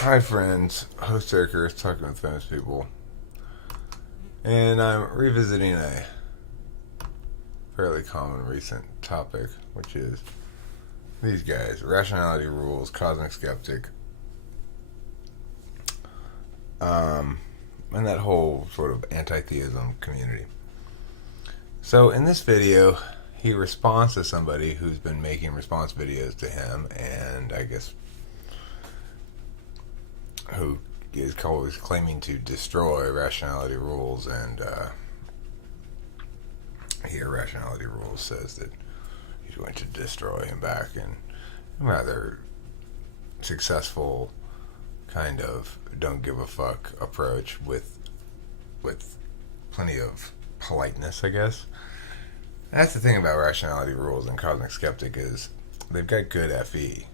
Hi friends, host Eric Earth talking with famous people, and I'm revisiting a fairly common recent topic, which is these guys, rationality rules, cosmic skeptic, and that whole sort of anti-theism community. So in this video, he responds to somebody who's been making response videos to him, and I guess who is claiming to destroy rationality rules, and here rationality rules says that he's going to destroy him back in a rather successful kind of don't give a fuck approach with plenty of politeness, I guess. That's the thing about rationality rules and cosmic skeptic is they've got good FE.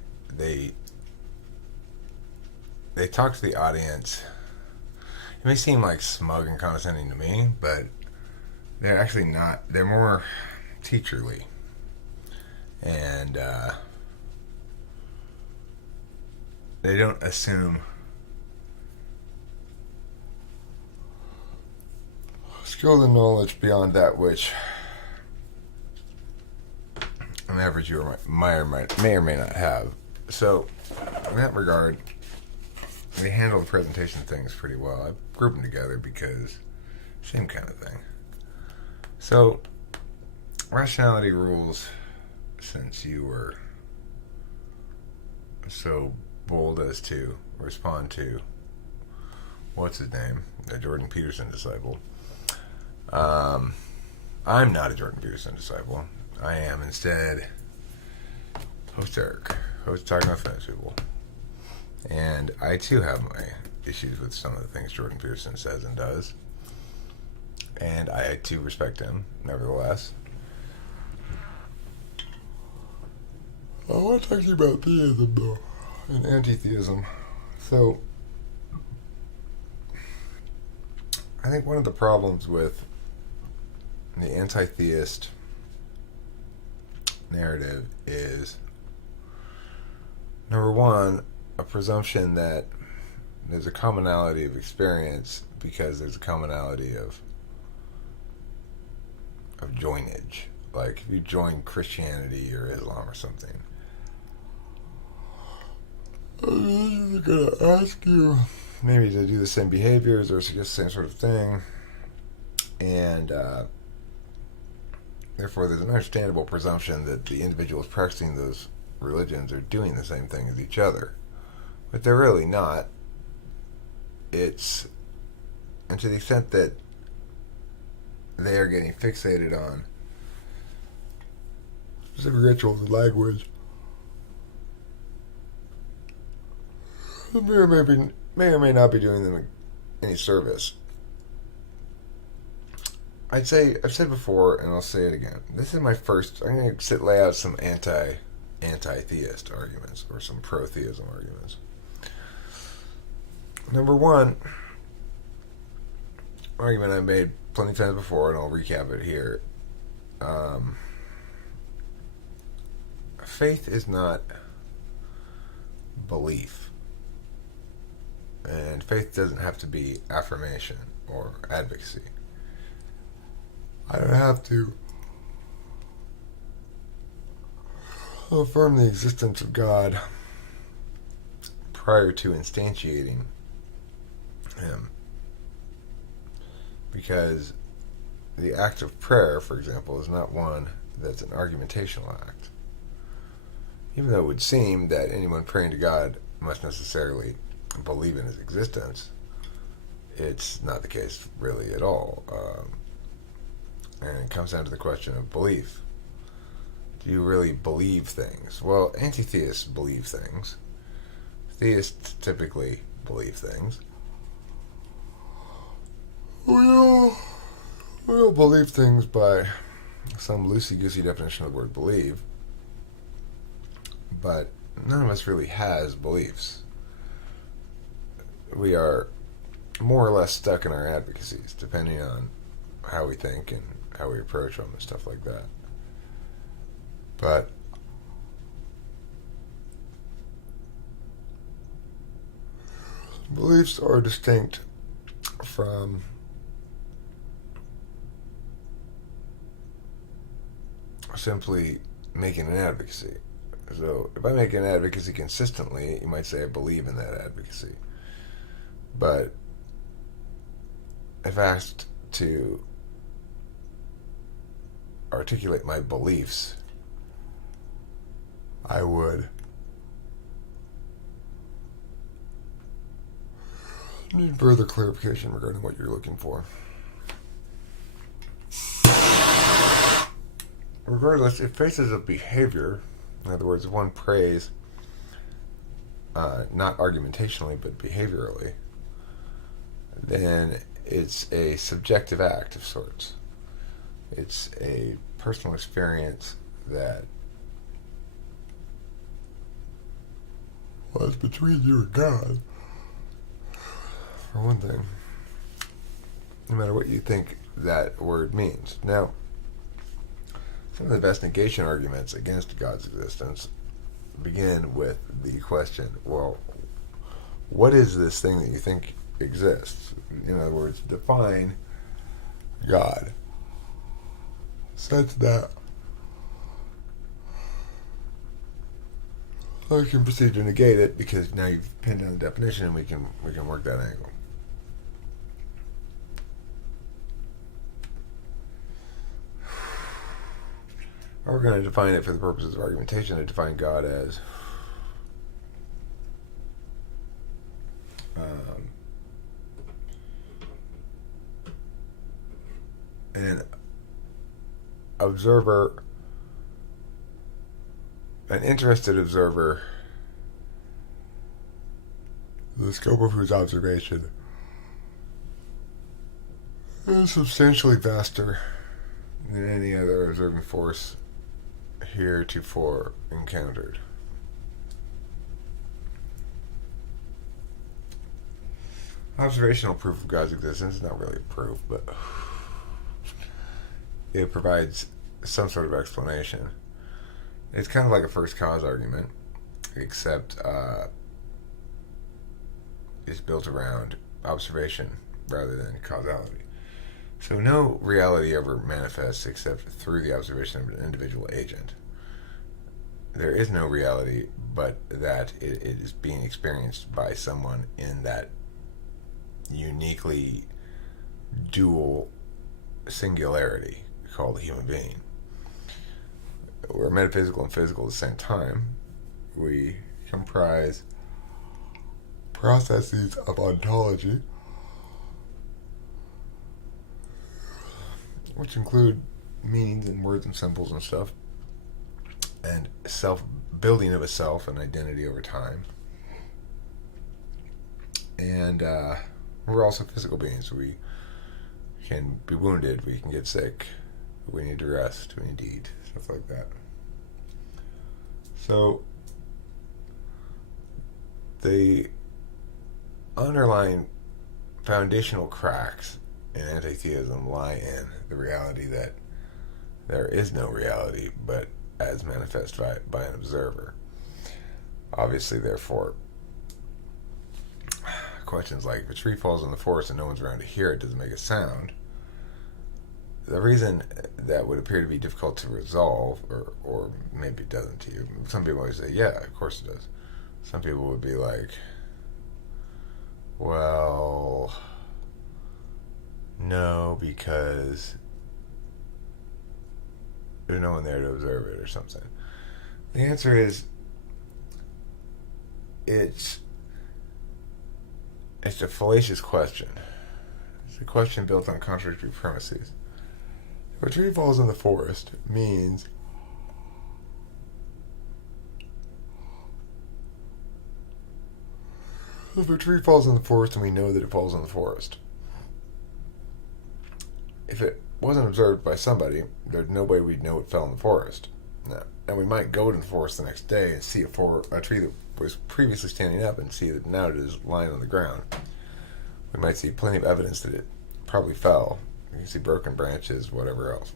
They talk to the audience. It may seem like smug and condescending to me, but they're actually not. They're more teacherly. And they don't assume skill and knowledge beyond that which an average viewer may or may not have. So, in that regard, they handle the presentation things pretty well. I group them together because same kind of thing. So, rationality rules, since you were so bold as to respond to what's his name, the Jordan Peterson disciple. I'm not a Jordan Peterson disciple. I am instead host Eric, host talking with famous people. And I too have my issues with some of the things Jordan Peterson says and does. And I too respect him, nevertheless. I want to talk to you about theism, though, and anti-theism. So, I think one of the problems with the anti-theist narrative is, number one, a presumption that there's a commonality of experience because there's a commonality of joinage. Like if you join Christianity or Islam or something, they're gonna ask you maybe to do the same behaviors or suggest the same sort of thing, and therefore there's an understandable presumption that the individuals practicing those religions are doing the same thing as each other. But they're really not. And to the extent that they are getting fixated on specific rituals and language, they may or may not be doing them any service. I've said before, and I'll say it again. This is my first. I'm going to lay out some anti-theist arguments or some pro-theism arguments. Number one argument I made plenty of times before, and I'll recap it here. Faith is not belief. And faith doesn't have to be affirmation or advocacy. I don't have to affirm the existence of God prior to instantiating him, because the act of prayer, for example, is not one that's an argumentational act. Even though it would seem that anyone praying to God must necessarily believe in his existence, it's not the case really at all. And it comes down to the question of belief. Do you really believe things? Well, anti-theists believe things. Theists typically believe things. We don't believe things by some loosey-goosey definition of the word believe, but none of us really has beliefs. We are more or less stuck in our advocacies, depending on how we think and how we approach them and stuff like that. But Beliefs are distinct from simply making an advocacy. So if I make an advocacy consistently, you might say I believe in that advocacy. But if asked to articulate my beliefs, I would need further clarification regarding what you're looking for. Regardless, if phases of behavior, in other words, if one prays not argumentationally but behaviorally, then it's a subjective act of sorts. It's a personal experience that was between you and God, for one thing, no matter what you think that word means. Now, some of the best negation arguments against God's existence begin with the question, well, what is this thing that you think exists? In other words, define God such that I can proceed to negate it, because now you've pinned down the definition and we can work that angle. We're going to define it for the purposes of argumentation, to define God as an observer, an interested observer, the scope of whose observation is substantially vaster than any other observing force heretofore encountered. Observational proof of God's existence is not really a proof, but it provides some sort of explanation. It's kind of like a first cause argument, except it's built around observation rather than causality. So no reality ever manifests except through the observation of an individual agent. There is no reality but that it is being experienced by someone in that uniquely dual singularity called a human being. We're metaphysical and physical at the same time. We comprise processes of ontology, which include meanings and words and symbols and stuff, and building of a self and identity over time. And we're also physical beings. We can be wounded, we can get sick, we need to rest, we need to eat, stuff like that. So the underlying foundational cracks in anti-theism lie in the reality that there is no reality but as manifest by an observer. Obviously, therefore, questions like, if a tree falls in the forest and no one's around to hear it, does it make a sound? The reason that would appear to be difficult to resolve, or maybe it doesn't to you, some people always say, yeah, of course it does. Some people would be like, well, no, because there's no one there to observe it or something. The answer is, it's a fallacious question. It's a question built on contradictory premises. If a tree falls in the forest, it means if a tree falls in the forest and we know that it falls in the forest, if it wasn't observed by somebody, there's no way we'd know it fell in the forest. No. And we might go to the forest the next day and see a tree that was previously standing up and see that now it is lying on the ground. We might see plenty of evidence that it probably fell. You can see broken branches, whatever else.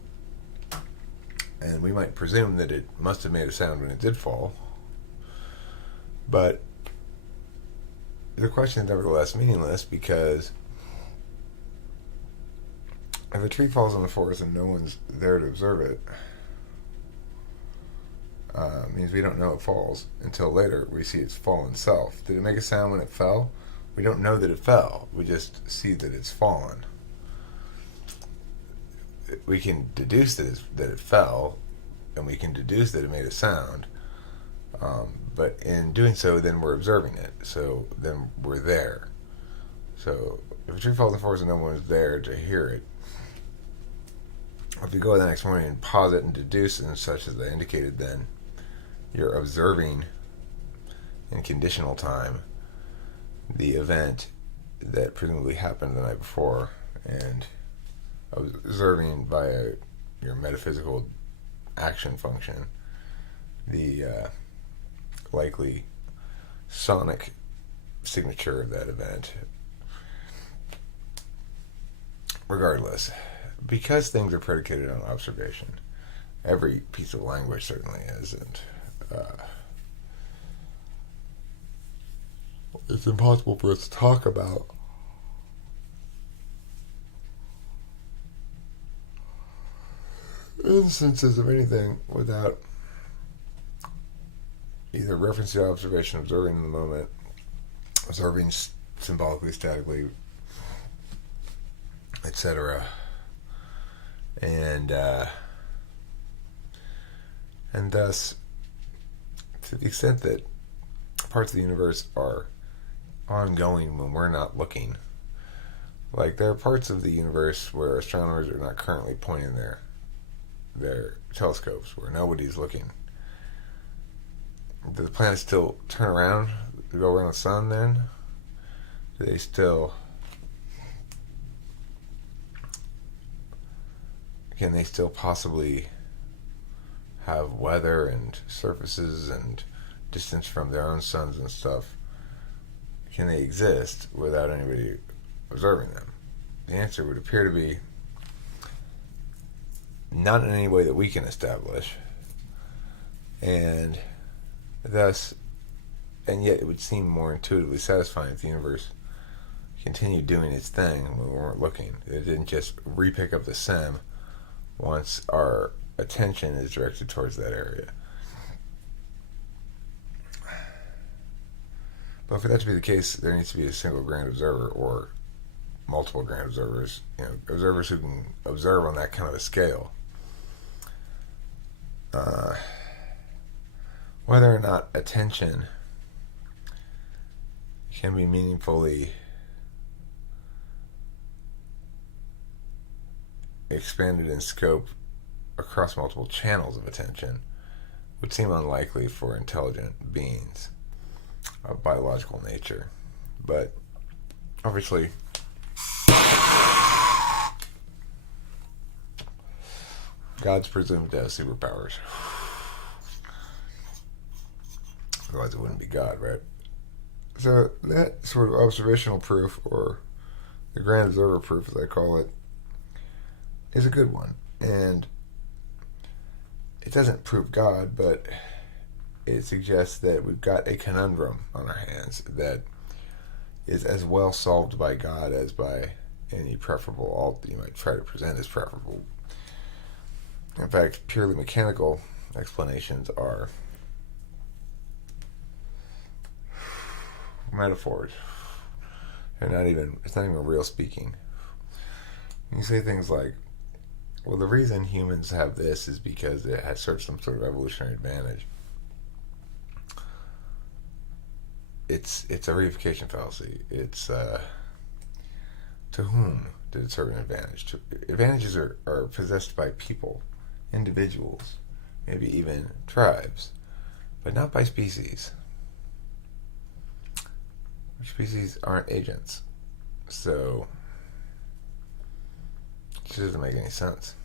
And we might presume that it must have made a sound when it did fall. But the question is nevertheless meaningless, because if a tree falls in the forest and no one's there to observe it, means we don't know it falls until later we see its fallen self. Did it make a sound when it fell? We don't know that it fell. We just see that it's fallen. We can deduce that it fell, and we can deduce that it made a sound. But in doing so, then we're observing it. So then we're there. So if a tree falls in the forest and no one's there to hear it, if you go the next morning and pause it and deduce and such as I indicated, then you're observing in conditional time the event that presumably happened the night before, and observing via your metaphysical action function the likely sonic signature of that event. Regardless, because things are predicated on observation, every piece of language certainly is, and it's impossible for us to talk about instances of anything without either reference to observation, observing in the moment, observing symbolically, statically, etc. And thus, to the extent that parts of the universe are ongoing when we're not looking, like there are parts of the universe where astronomers are not currently pointing their telescopes, where nobody's looking. Do the planets still turn around, go around the sun then? Do they still... Can they still possibly have weather and surfaces and distance from their own suns and stuff? Can they exist without anybody observing them? The answer would appear to be not in any way that we can establish, and thus, and yet it would seem more intuitively satisfying if the universe continued doing its thing when we weren't looking. It didn't just re-pick up the SEM once our attention is directed towards that area. But for that to be the case, there needs to be a single grand observer or multiple grand observers, observers who can observe on that kind of a scale. Whether or not attention can be meaningfully expanded in scope across multiple channels of attention would seem unlikely for intelligent beings of biological nature. But obviously, God's presumed to have superpowers. Otherwise it wouldn't be God, right? So that sort of observational proof, or the grand observer proof as I call it, is a good one. And it doesn't prove God, but it suggests that we've got a conundrum on our hands that is as well solved by God as by any preferable alt that you might try to present as preferable. In fact, purely mechanical explanations are metaphors. It's not even real speaking. You say things like, well, the reason humans have this is because it has some sort of evolutionary advantage. It's a reification fallacy. It's to whom did it serve an advantage? Advantages are possessed by people, individuals, maybe even tribes, but not by species. Species aren't agents, so it just doesn't make any sense.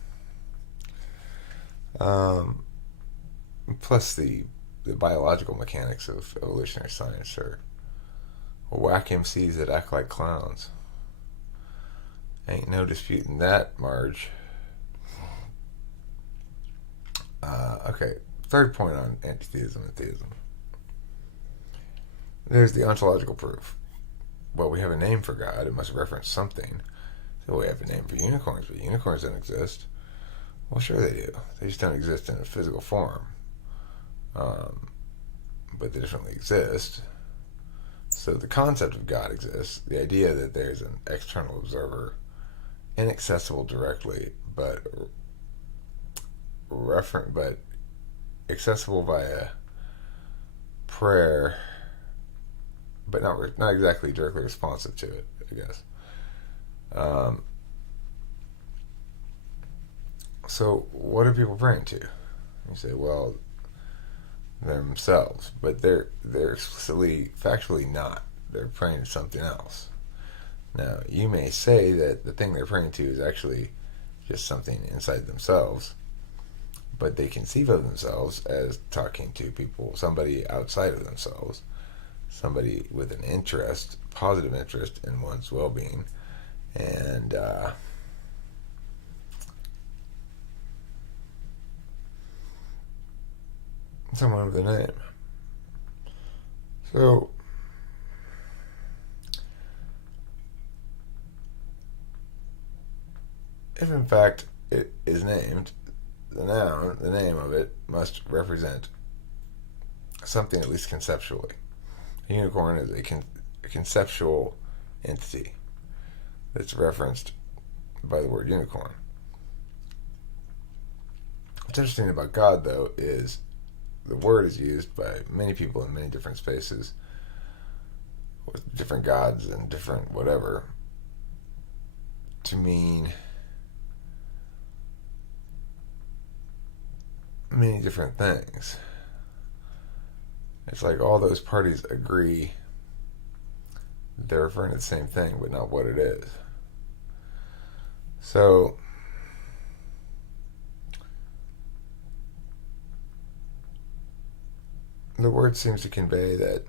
Plus the biological mechanics of evolutionary science are whack MCs that act like clowns. Ain't no disputing that, Marge. Okay, third point on anti-theism and theism. There's the ontological proof. well, we have a name for God. It must reference something. So we have a name for unicorns, but unicorns don't exist. Well, sure they do. They just don't exist in a physical form. But they definitely exist. So the concept of God exists. The idea that there's an external observer, inaccessible directly, but accessible via prayer, but not exactly directly responsive to it, I guess. So what are people praying to? You say, well, themselves, but they're explicitly, factually not. They're praying to something else. Now, you may say that the thing they're praying to is actually just something inside themselves, but they conceive of themselves as talking to people, somebody outside of themselves, somebody with an interest, positive interest in one's well-being, and someone with a name. So, if in fact it is named, the name of it must represent something at least conceptually. A unicorn is a conceptual entity that's referenced by the word unicorn. What's interesting about God, though, is the word is used by many people in many different spaces with different gods and different whatever to mean many different things. It's like all those parties agree they're referring to the same thing, but not what it is. So, the word seems to convey that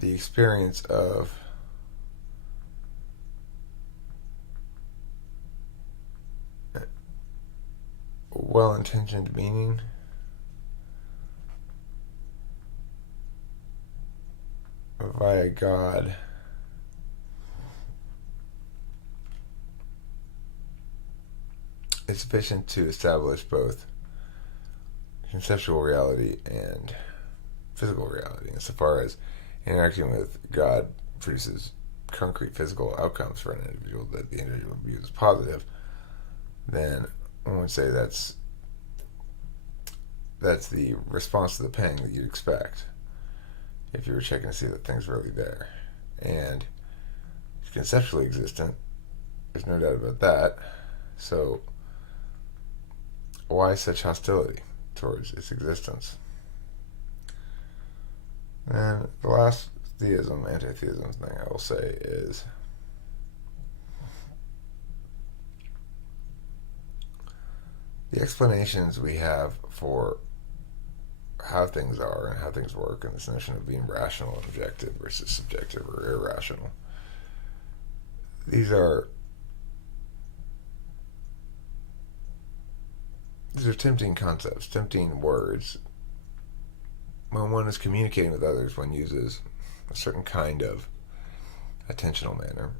the experience of well-intentioned meaning via God is sufficient to establish both conceptual reality and physical reality, insofar as interacting with God produces concrete physical outcomes for an individual that the individual views as positive, then one would say that's the response to the pang that you'd expect if you were checking to see that things really there. And it's conceptually existent, there's no doubt about that. So why such hostility towards its existence? And the last anti-theism thing I will say is the explanations we have for how things are and how things work, and this notion of being rational and objective versus subjective or irrational. These are tempting concepts, tempting words. When one is communicating with others, one uses a certain kind of attentional manner,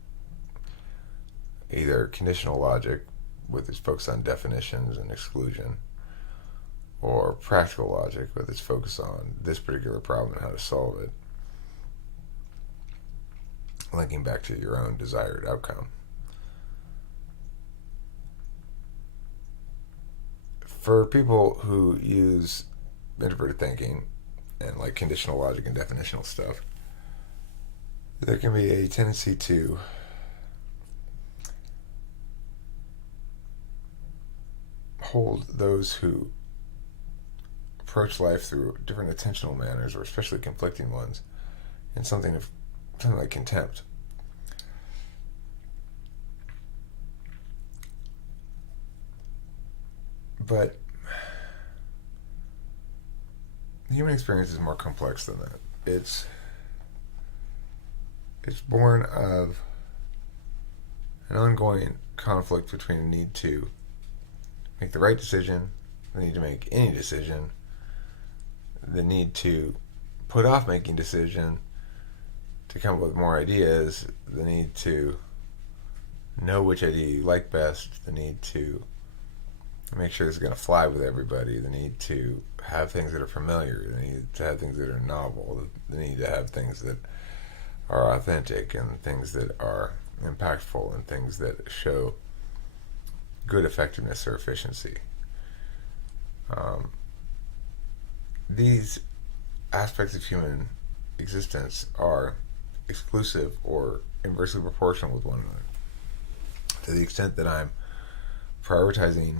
either conditional logic with its focus on definitions and exclusion, or practical logic with its focus on this particular problem and how to solve it, linking back to your own desired outcome. For people who use introverted thinking and like conditional logic and definitional stuff, there can be a tendency to hold those who approach life through different attentional manners, or especially conflicting ones, in something like contempt. But the human experience is more complex than that. It's born of an ongoing conflict between a need to make the right decision, the need to make any decision, the need to put off making decision to come up with more ideas, the need to know which idea you like best, the need to make sure it's going to fly with everybody, the need to have things that are familiar, the need to have things that are novel, the need to have things that are authentic and things that are impactful and things that show good effectiveness or efficiency. These aspects of human existence are exclusive or inversely proportional with one another. To the extent that I'm prioritizing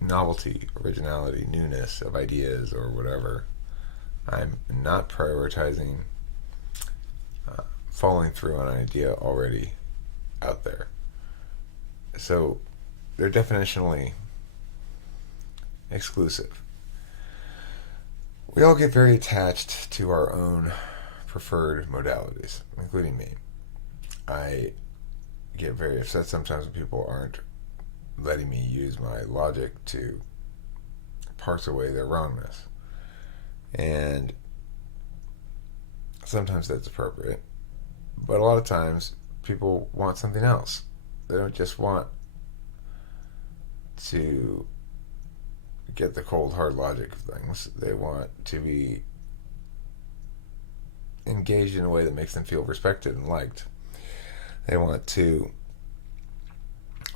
novelty, originality, newness of ideas or whatever, I'm not prioritizing following through on an idea already out there. So they're definitionally exclusive. We all get very attached to our own preferred modalities, including me. I get very upset sometimes when people aren't letting me use my logic to parse away their wrongness. And sometimes that's appropriate. But a lot of times people want something else. They don't just want to get the cold hard logic of things. They want to be engaged in a way that makes them feel respected and liked. They want to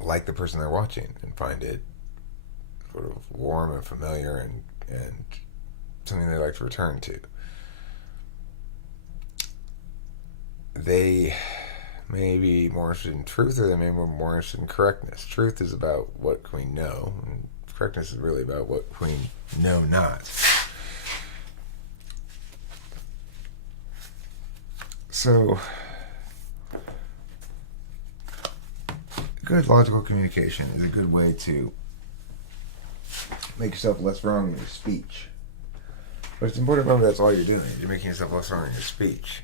like the person they're watching and find it sort of warm and familiar and something they like to return to. They may be more interested in truth, or they may be more interested in correctness. Truth is about what can we know, and correctness is really about what we know not. So, good logical communication is a good way to make yourself less wrong in your speech. But it's important to remember that's all you're doing. You're making yourself less wrong in your speech.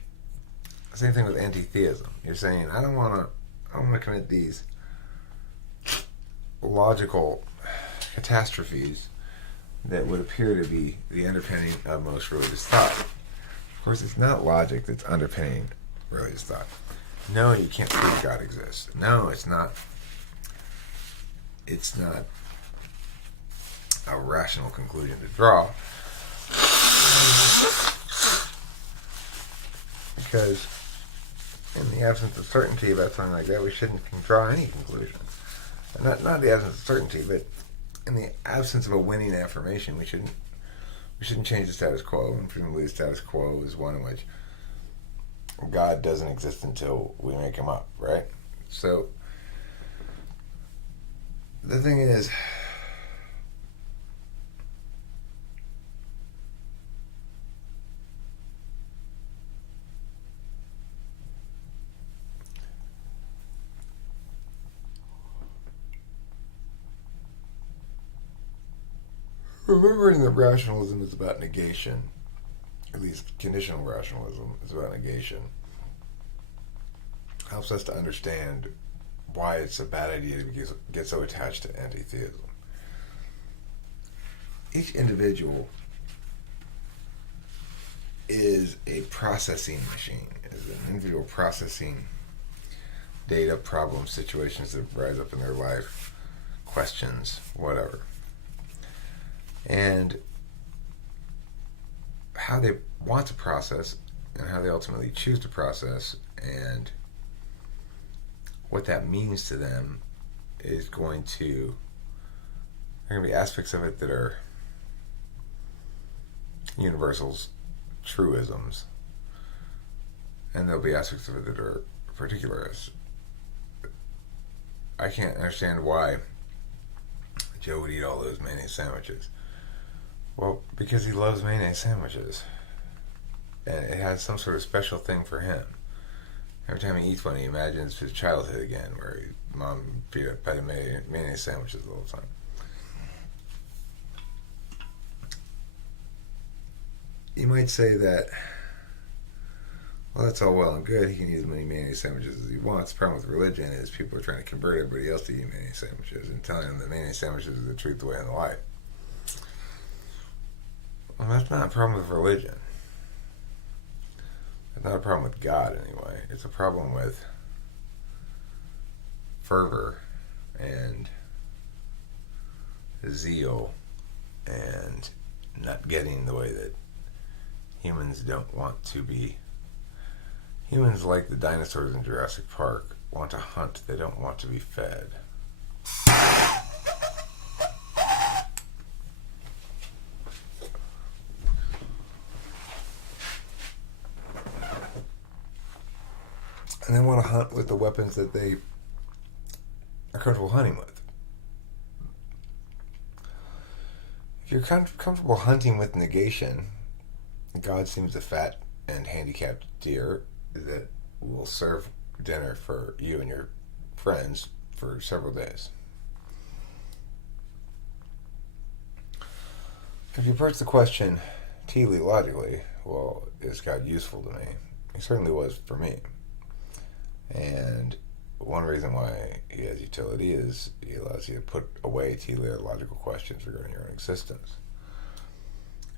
Same thing with anti-theism. You're saying, I don't want to commit these logical catastrophes that would appear to be the underpinning of most religious thought. Of course, it's not logic that's underpinning religious thought. No, you can't prove God exists. No, it's not a rational conclusion to draw. Because in the absence of certainty about something like that, we shouldn't draw any conclusion. Not the absence of certainty, but in the absence of a winning affirmation, we shouldn't change the status quo. And presumably the status quo is one in which God doesn't exist until we make him up, right? So the thing is, remembering that rationalism is about negation, at least conditional rationalism is about negation, helps us to understand why it's a bad idea to get so attached to anti-theism. Each individual is a processing machine, is an individual processing data, problems, situations that rise up in their life, questions, whatever. And how they want to process and how they ultimately choose to process and what that means to them is there are going to be aspects of it that are universals, truisms, and there'll be aspects of it that are particularists. I can't understand why Joe would eat all those mayonnaise sandwiches. Well, because he loves mayonnaise sandwiches. And it has some sort of special thing for him. Every time he eats one, he imagines his childhood again, where his mom fed him mayonnaise sandwiches all the time. You might say that, well, that's all well and good. He can eat as many mayonnaise sandwiches as he wants. The problem with religion is people are trying to convert everybody else to eat mayonnaise sandwiches and telling them that mayonnaise sandwiches are the truth, the way, and the life. Well, That's not a problem with religion. It's not a problem with God, anyway. It's a problem with fervor and zeal and not getting the way that humans don't want to be. Humans, like the dinosaurs in Jurassic Park, want to hunt. They don't want to be fed. And they want to hunt with the weapons that they are comfortable hunting with. If you're comfortable hunting with negation, God seems a fat and handicapped deer that will serve dinner for you and your friends for several days. If you approach the question teleologically, well, is God useful to me? He certainly was for me. And one reason why he has utility is he allows you to put away teleological questions regarding your own existence.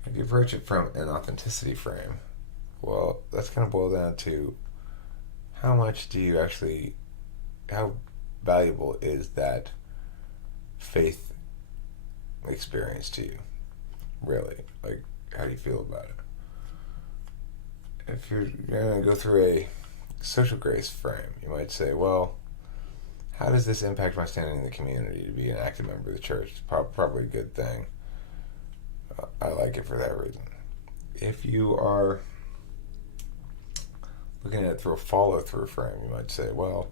If you approach it from an authenticity frame, well, that's going to boil down to how valuable is that faith experience to you, really? Like, how do you feel about it? If you're going to go through a social grace frame, you might say, well, how does this impact my standing in the community to be an active member of the church? It's probably a good thing. I like it for that reason. If you are looking at it through a follow-through frame, you might say, well,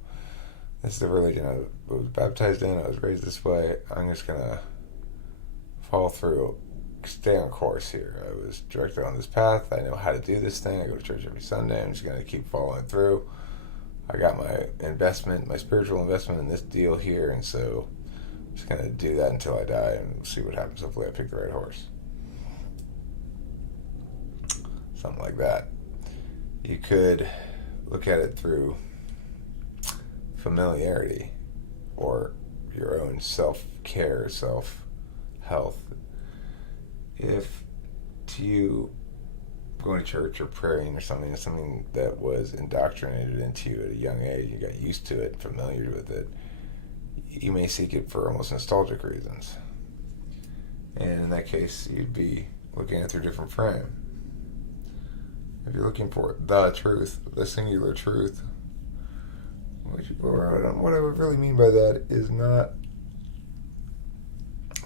this is the religion I was baptized in, I was raised this way, I'm just going to follow through, stay on course here. I was directed on this path, I know how to do this thing, I go to church every Sunday, I'm just going to keep following through. I got my investment, my spiritual investment in this deal here, and so I'm just going to do that until I die and see what happens. Hopefully I pick the right horse. Something like that. You could look at it through familiarity or your own self-care, self-health. If to you going to church or praying or something is something that was indoctrinated into you at a young age, you got used to it, familiar with it, you may seek it for almost nostalgic reasons. And in that case, you'd be looking at it through a different frame. If you're looking for the truth, the singular truth, what I would really mean by that is not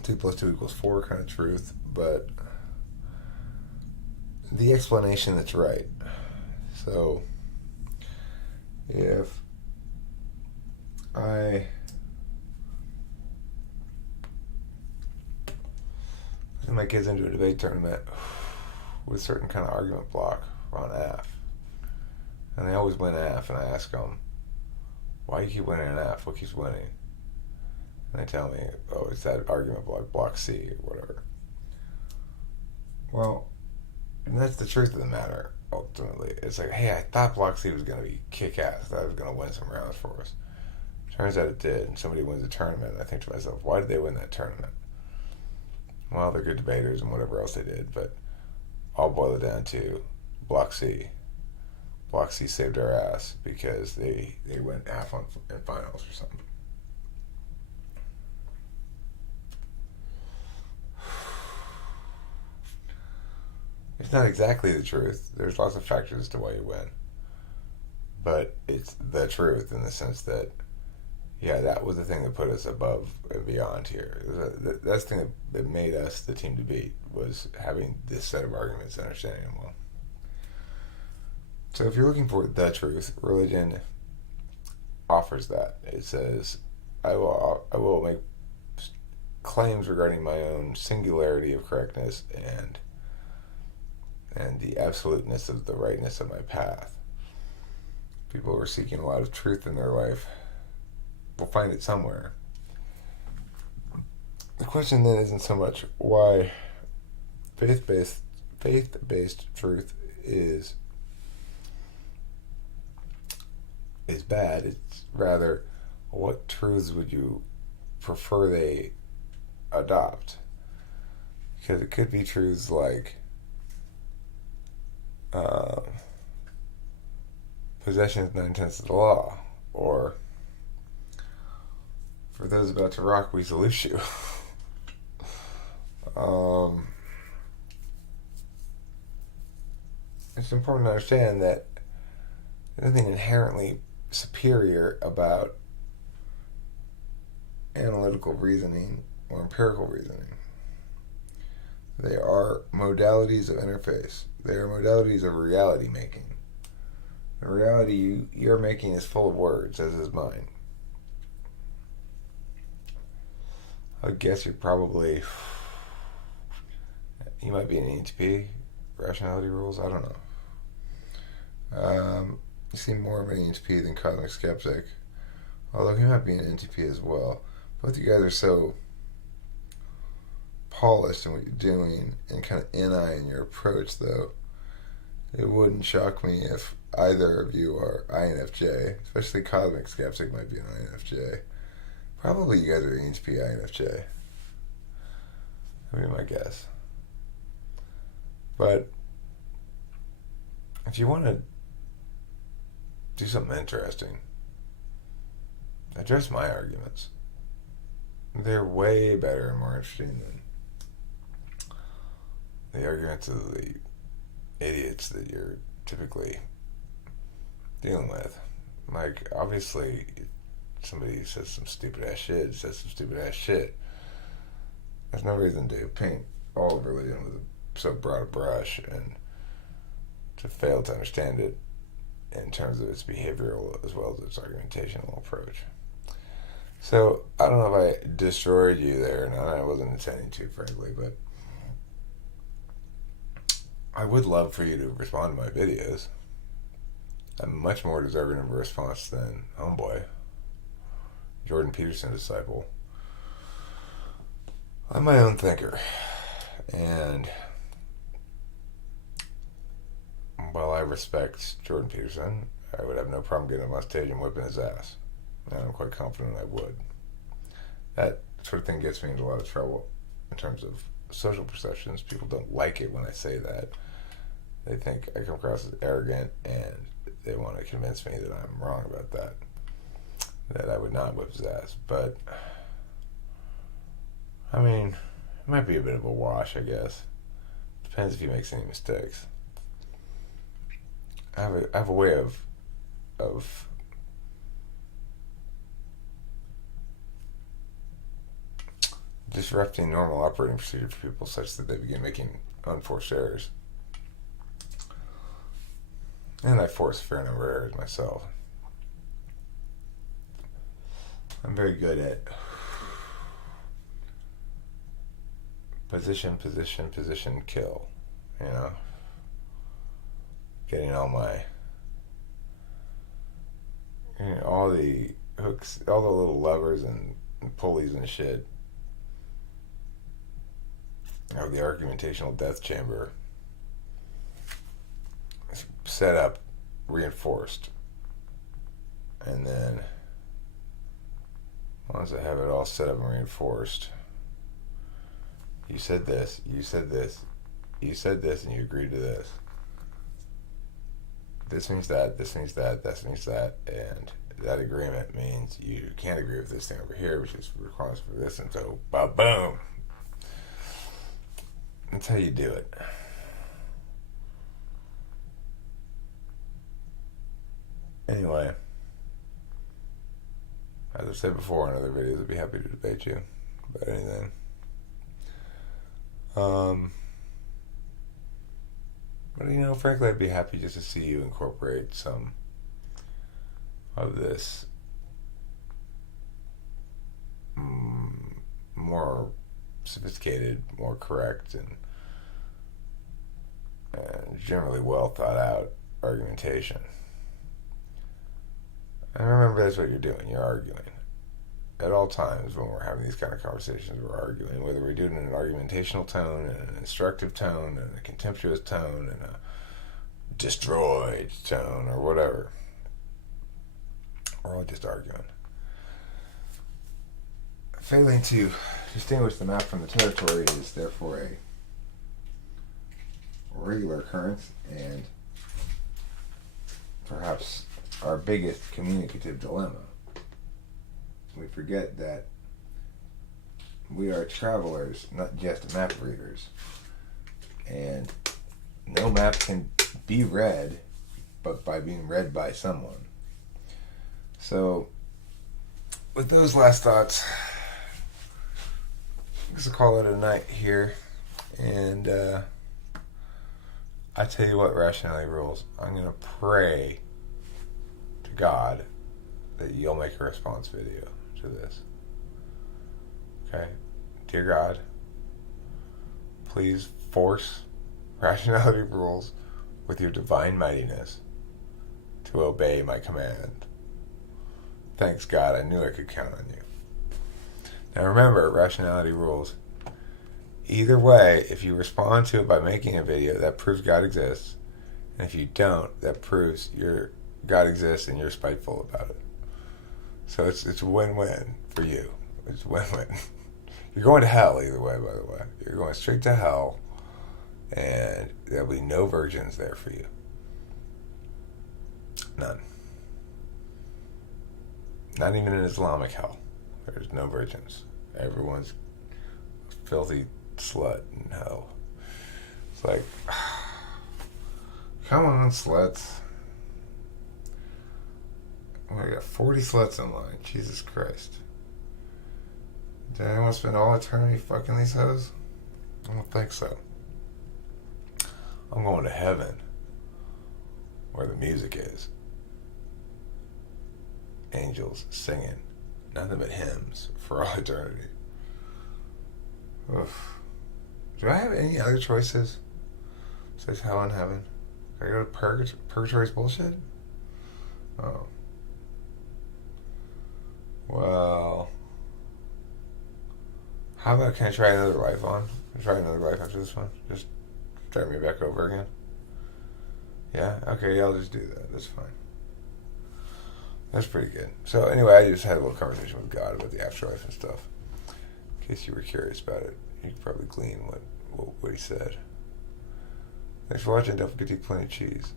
2 + 2 = 4 kind of truth, but the explanation that's right. So, if I put my kids into a debate tournament with a certain kind of argument block on AF, and they always win AF, and I ask them, why do you keep winning an AF? What keeps winning? And they tell me, oh, it's that argument block C, or whatever. Well, and that's the truth of the matter, ultimately. It's like, hey, I thought block C was going to be kick-ass. I thought it was going to win some rounds for us. Turns out it did, and somebody wins a tournament, and I think to myself, why did they win that tournament? Well, they're good debaters and whatever else they did, but I'll boil it down to block C. Block C saved our ass because they went half in finals or something. It's not exactly the truth. There's lots of factors as to why you win. But it's the truth in the sense that, yeah, that was the thing that put us above and beyond here. That's the thing that made us the team to beat, was having this set of arguments and understanding them well. So if you're looking for the truth, religion offers that. It says, I will make claims regarding my own singularity of correctness and the absoluteness of the rightness of my path. People who are seeking a lot of truth in their life will find it somewhere. The question then isn't so much why faith-based truth is bad. It's rather, what truths would you prefer they adopt? Because it could be truths like possession is 9/10 of the law, or for those about to rock, we salute you. It's important to understand that there's nothing inherently superior about analytical reasoning or empirical reasoning. They are modalities of interface. They are modalities of reality making. The reality you're making is full of words, as is mine. I guess you might be an ENTP, rationality rules, I don't know. You seem more of an ENTP than cosmic skeptic, although he might be an NTP as well. Both you guys are so polished in what you're doing and kind of NI in your approach, though. It wouldn't shock me if either of you are INFJ, especially cosmic skeptic might be an INFJ. Probably you guys are ENTP INFJ. That'd be my guess. But if you want to do something interesting, address my arguments. They're way better and more interesting than the arguments of the idiots that you're typically dealing with. Like, obviously, somebody says some stupid ass shit. There's no reason to paint all of religion with so broad a brush and to fail to understand it in terms of its behavioral as well as its argumentational approach. So, I don't know if I destroyed you there or not. I wasn't intending to, frankly, but I would love for you to respond to my videos. I'm much more deserving of a response than Homeboy, Jordan Peterson disciple. I'm my own thinker, and while I respect Jordan Peterson, I would have no problem getting him on stage and whipping his ass, and I'm quite confident I would. That sort of thing gets me into a lot of trouble in terms of social perceptions. People don't like it when I say that. They think I come across as arrogant, and they want to convince me that I'm wrong about that I would not whip his ass. But I mean, it might be a bit of a wash, I guess. Depends if he makes any mistakes. I have a way of disrupting normal operating procedure for people such that they begin making unforced errors. And I force a fair number of errors myself. I'm very good at position, kill, you know? Getting all my, all the hooks, all the little levers and pulleys and shit of the argumentational death chamber set up, reinforced, and then once I have it all set up and reinforced, you said this, and you agreed to this. This means that, and that agreement means you can't agree with this thing over here, which is requires for this, and so, boom. That's how you do it. Anyway, as I've said before in other videos, I'd be happy to debate you about anything. But frankly, I'd be happy just to see you incorporate some of this more sophisticated, more correct, and generally well thought out argumentation. And remember, that's what you're doing. You're arguing. At all times when we're having these kind of conversations, we're arguing, whether we do it in an argumentational tone, in an instructive tone, in a contemptuous tone, in a destroyed tone, or whatever. We're all just arguing. Failing to distinguish the map from the territory is therefore a regular occurrence, and perhaps our biggest communicative dilemma. We forget that we are travelers, not just map readers. And no map can be read but by being read by someone. So, with those last thoughts, I'm going to call it a night here. And I tell you what, rationality rules. I'm going to pray to God that you'll make a response video to this. Okay? Dear God, please force rationality rules with your divine mightiness to obey my command. Thanks, God. I knew I could count on you. Now remember, rationality rules. Either way, if you respond to it by making a video, that proves God exists. And if you don't, that proves God exists and you're spiteful about it. So it's a win-win for you. It's a win-win. You're going to hell either way, by the way. You're going straight to hell, and there'll be no virgins there for you. None. Not even in Islamic hell. There's no virgins. Everyone's a filthy slut in hell. It's like, come on, sluts. Oh, I got 40 sluts in line. Jesus Christ. Did anyone spend all eternity fucking these hoes? I don't think so. I'm going to heaven, where the music is. Angels singing nothing but hymns for all eternity. Oof. Do I have any other choices besides hell and heaven? Can I go to purgatory's bullshit? Oh. Well, how about, can I try another life on? Can I try another life after this one? Just start me back over again? Yeah? Okay, I'll just do that. That's fine. That's pretty good. So anyway, I just had a little conversation with God about the afterlife and stuff. In case you were curious about it, you could probably glean what he said. Thanks for watching. Don't forget to eat plenty of cheese.